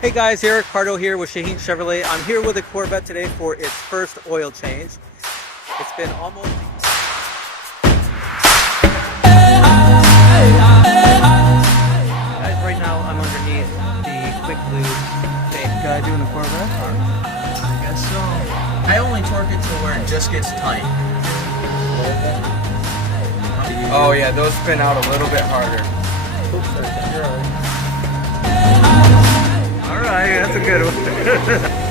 Hey guys, Erick, Pardo here with Shaheen Chevrolet. I'm here with a Corvette today for its first oil change. It's been almost... Guys, right now I'm underneath the quick lube tank. Guy doing the Corvette? I guess so. I only torque it to where it just gets tight. Oh yeah, those spin out a little bit harder. Oops, sorry, Alright, that's a good one.